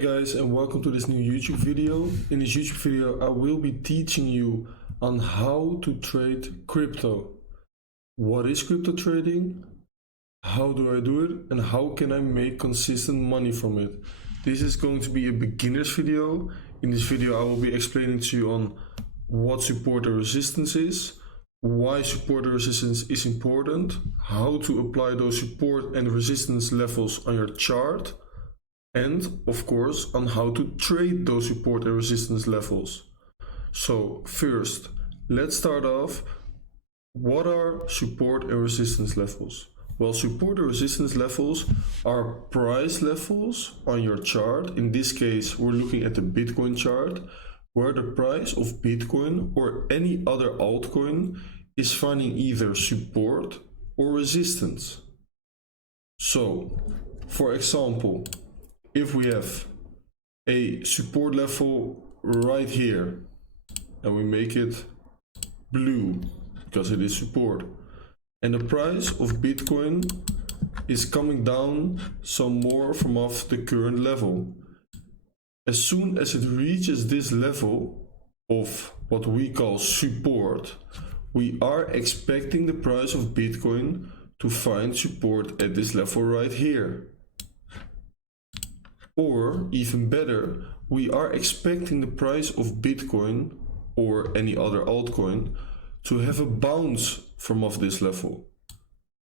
Hi guys, and welcome to this new YouTube video. In this YouTube video I will be teaching you on how to trade crypto. What is crypto trading? How do I do it? And how can I make consistent money from it? This is going to be a beginner's video. In this video I will be explaining to you on what support and resistance is, why support and resistance is important, how to apply those support and resistance levels on your chart, and of course on how to trade those support and resistance levels. So first, let's start off. What are support and resistance levels? Well, support and resistance levels are price levels on your chart. In this case, we're looking at the Bitcoin chart, where the price of Bitcoin or any other altcoin is finding either support or resistance. So, for example, if we have a support level right here and we make it blue because it is support, and the price of Bitcoin is coming down some more from off the current level, as soon as it reaches this level of what we call support, we are expecting the price of Bitcoin to find support at this level right here. Or even better, we are expecting the price of Bitcoin or any other altcoin to have a bounce from off this level.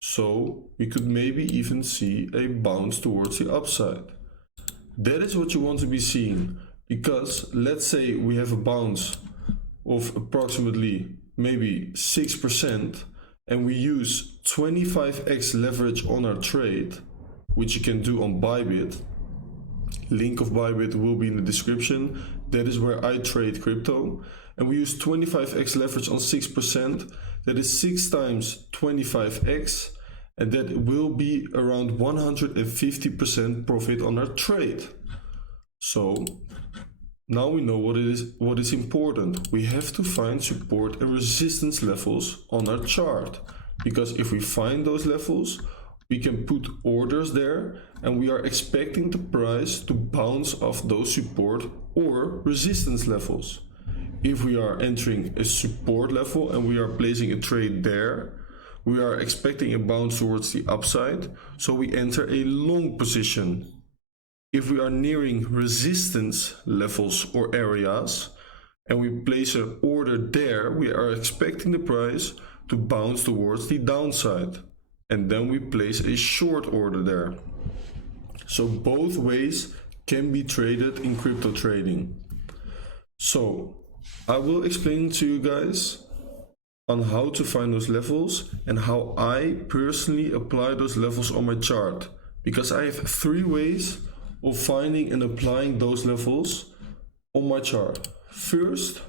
So we could maybe even see a bounce towards the upside. That is what you want to be seeing, because let's say we have a bounce of approximately maybe 6% and we use 25x leverage on our trade, which you can do on Bybit. Link of Bybit will be in the description. That is where I trade crypto, and we use 25x leverage on 6%. That is 6 times 25x, and that will be around 150% profit on our trade. So now we know what is important. We have to find support and resistance levels on our chart, because if we find those levels, we can put orders there and we are expecting the price to bounce off those support or resistance levels. If we are entering a support level and we are placing a trade there, we are expecting a bounce towards the upside, so we enter a long position. If we are nearing resistance levels or areas and we place an order there, we are expecting the price to bounce towards the downside, and then we place a short order there. So both ways can be traded in crypto trading. So I will explain to you guys on how to find those levels and how I personally apply those levels on my chart, because I have 3 ways of finding and applying those levels on my chart. First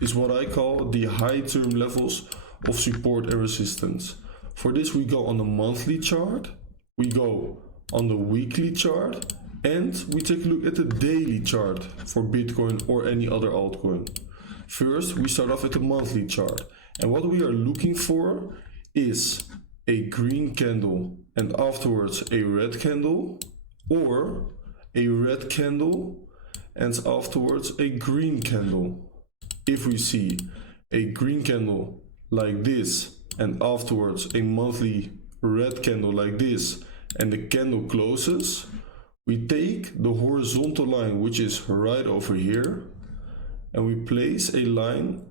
is what I call the high term levels of support and resistance. For this we go on the monthly chart, we go on the weekly chart, and we take a look at the daily chart for Bitcoin or any other altcoin. First, we start off at the monthly chart, and what we are looking for is a green candle and afterwards a red candle, or a red candle and afterwards a green candle. If we see a green candle like this and afterwards a monthly red candle like this, and the candle closes, we take the horizontal line, which is right over here, and we place a line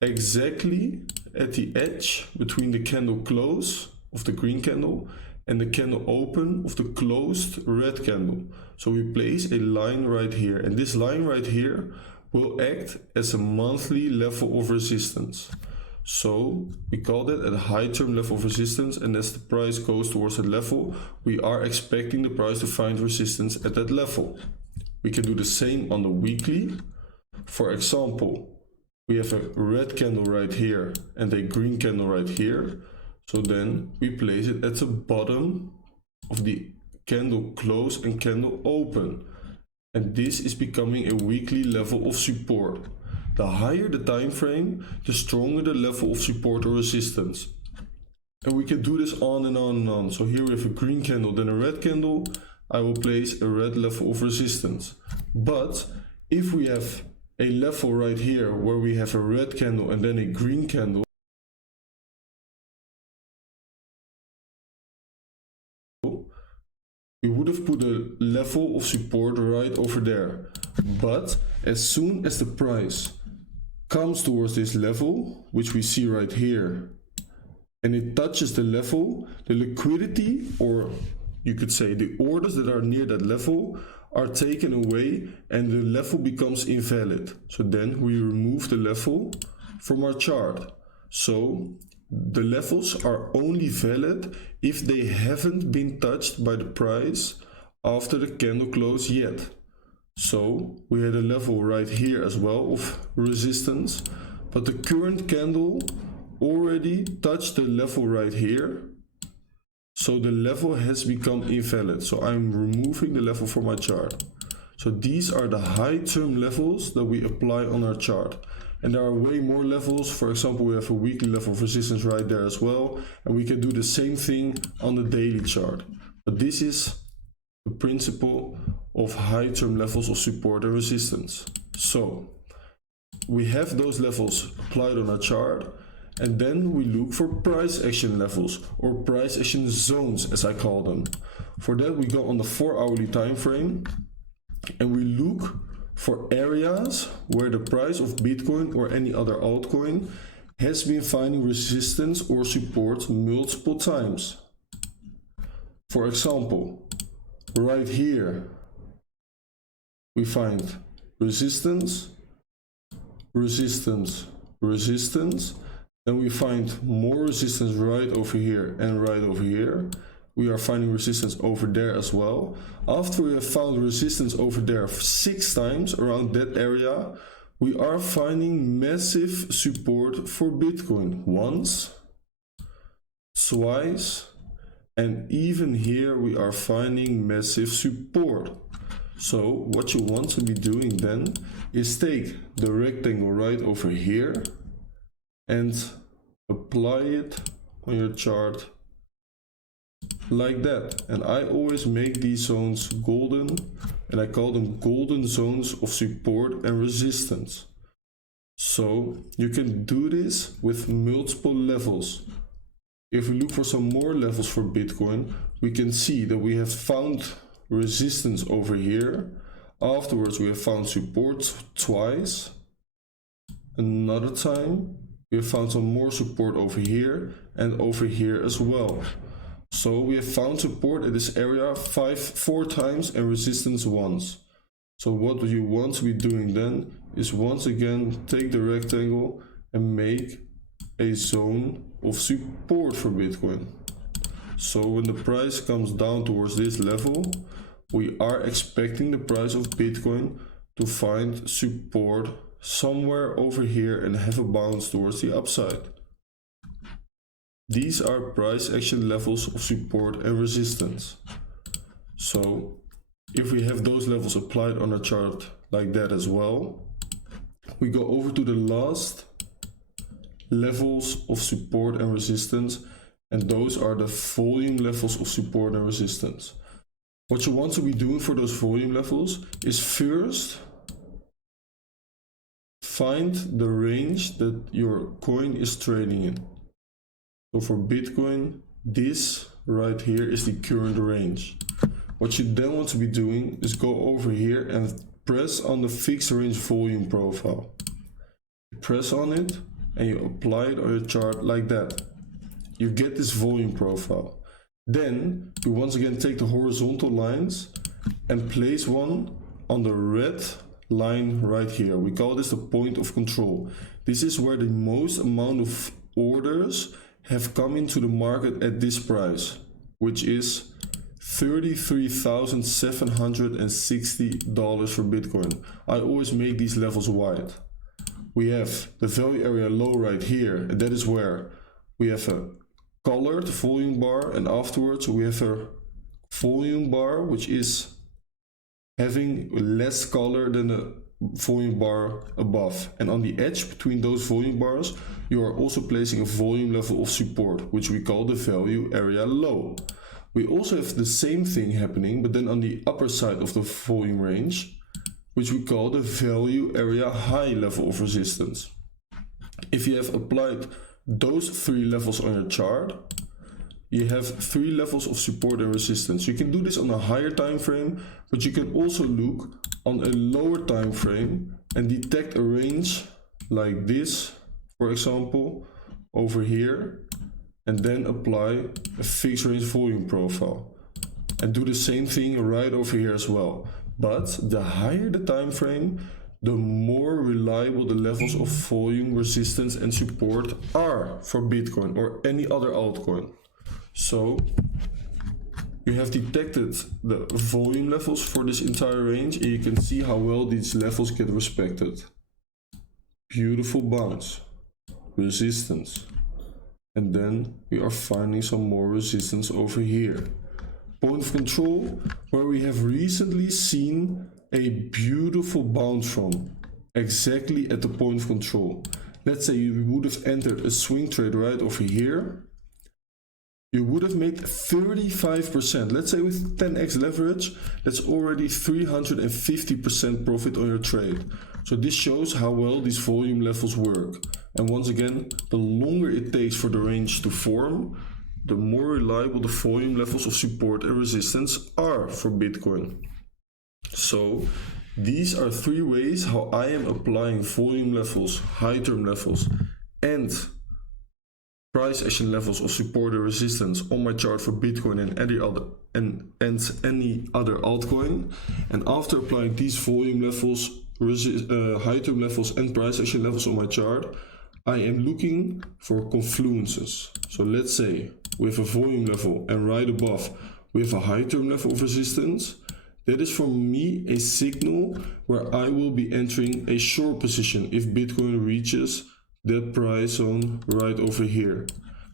exactly at the edge between the candle close of the green candle and the candle open of the closed red candle. So we place a line right here, and this line right here will act as a monthly level of resistance. So we call that a high term level of resistance, and as the price goes towards that level, we are expecting the price to find resistance at that level. We can do the same on the weekly. For example, we have a red candle right here and a green candle right here. So then we place it at the bottom of the candle close and candle open. And this is becoming a weekly level of support. The higher the time frame, the stronger the level of support or resistance. And we can do this on and on and on. So here we have a green candle, then a red candle, I will place a red level of resistance. But if we have a level right here where we have a red candle and then a green candle, we would have put a level of support right over there. But as soon as the price comes towards this level, which we see right here, and it touches the level, the liquidity, or you could say the orders that are near that level, are taken away and the level becomes invalid. So then we remove the level from our chart. So the levels are only valid if they haven't been touched by the price after the candle close yet. So we had a level right here as well of resistance, but the current candle already touched the level right here. So the level has become invalid. So I'm removing the level from my chart. So these are the high term levels that we apply on our chart. And there are way more levels. For example, we have a weekly level of resistance right there as well. And we can do the same thing on the daily chart. But this is the principle of high term levels of support and resistance. So we have those levels applied on our chart. And then we look for price action levels, or price action zones as I call them. For that we go on the 4-hourly time frame and we look for areas where the price of Bitcoin or any other altcoin has been finding resistance or support multiple times. For example, right here we find resistance, resistance, resistance. Then we find more resistance right over here and right over here. We are finding resistance over there as well. After we have found resistance over there 6 times around that area, we are finding massive support for Bitcoin. Once, twice, and even here we are finding massive support. So what you want to be doing then is take the rectangle right over here and apply it on your chart like that. And I always make these zones golden, and I call them golden zones of support and resistance. So you can do this with multiple levels. If we look for some more levels for Bitcoin, we can see that we have found resistance over here. Afterwards we have found support twice. Another time we have found some more support over here and over here as well. So we have found support at this area 4 times and resistance once. So what you want to be doing then is once again take the rectangle and make a zone of support for Bitcoin. So when the price comes down towards this level, we are expecting the price of Bitcoin to find support somewhere over here and have a bounce towards the upside. These are price action levels of support and resistance. So if we have those levels applied on a chart like that as well, we go over to the last levels of support and resistance, and those are the volume levels of support and resistance. What you want to be doing for those volume levels is first find the range that your coin is trading in. So for Bitcoin, this right here is the current range. What you then want to be doing is go over here and press on the fixed range volume profile. Press on it and you apply it on your chart like that. You get this volume profile. Then you once again take the horizontal lines and place one on the red line right here. We call this the point of control. This is where the most amount of orders have come into the market at this price, which is $33,760 for Bitcoin. I always make these levels wide. We have the value area low right here, and that is where we have a colored volume bar, and afterwards we have a volume bar which is having less color than the volume bar above. And on the edge between those volume bars, you are also placing a volume level of support, which we call the value area low. We also have the same thing happening, but then on the upper side of the volume range, which we call the value area high level of resistance. If you have applied those 3 levels on your chart, you have 3 levels of support and resistance. You can do this on a higher time frame, but you can also look on a lower time frame and detect a range like this, for example, over here, and then apply a fixed range volume profile. And do the same thing right over here as well. But the higher the time frame, the more reliable the levels of volume, resistance and support are for Bitcoin or any other altcoin. So you have detected the volume levels for this entire range, and you can see how well these levels get respected. Beautiful bounce, resistance, and then we are finding some more resistance over here. Point of control, where we have recently seen a beautiful bounce from, exactly at the point of control. Let's say you would have entered a swing trade right over here. You would have made 35%. Let's say with 10x leverage, that's already 350% profit on your trade. So this shows how well these volume levels work. And once again, the longer it takes for the range to form, the more reliable the volume levels of support and resistance are for Bitcoin. So these are 3 ways how I am applying volume levels, high term levels, and price action levels of support and resistance on my chart for Bitcoin and any other altcoin. And after applying these volume levels, high term levels and price action levels on my chart, I am looking for confluences. So let's say we have a volume level and right above we have a high term level of resistance. That is for me a signal where I will be entering a short position if Bitcoin reaches that price zone right over here.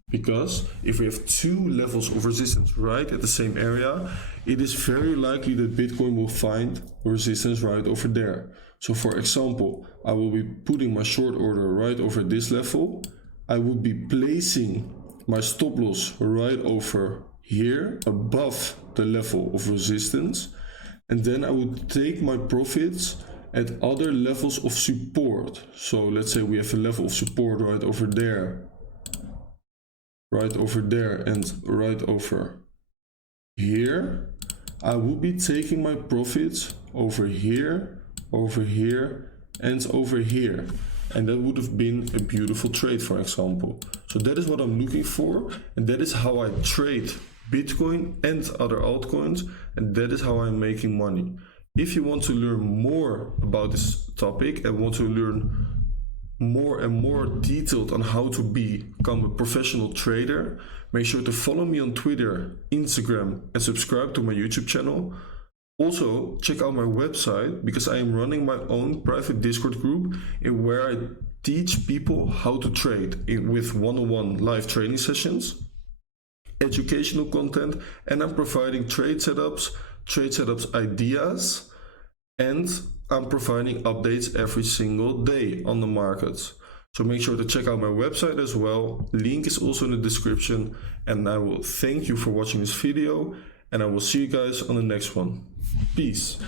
Because if we have 2 levels of resistance right at the same area, it is very likely that Bitcoin will find resistance right over there. So for example, I will be putting my short order right over this level. I will be placing my stop loss right over here above the level of resistance. And then I would take my profits at other levels of support. So let's say we have a level of support right over there, and right over here. I will be taking my profits over here, and over here. And that would have been a beautiful trade, for example. So that is what I'm looking for, and that is how I trade Bitcoin and other altcoins, and that is how I'm making money. If you want to learn more about this topic and want to learn more and more detailed on how to become a professional trader, make sure to follow me on Twitter, Instagram, and subscribe to my YouTube channel. Also, check out my website, because I am running my own private Discord group in where I teach people how to trade with one-on-one live training sessions, educational content, and I'm providing trade setups ideas, and I'm providing updates every single day on the markets. So make sure to check out my website as well. Link is also in the description, and I will thank you for watching this video, and I will see you guys on the next one. Peace.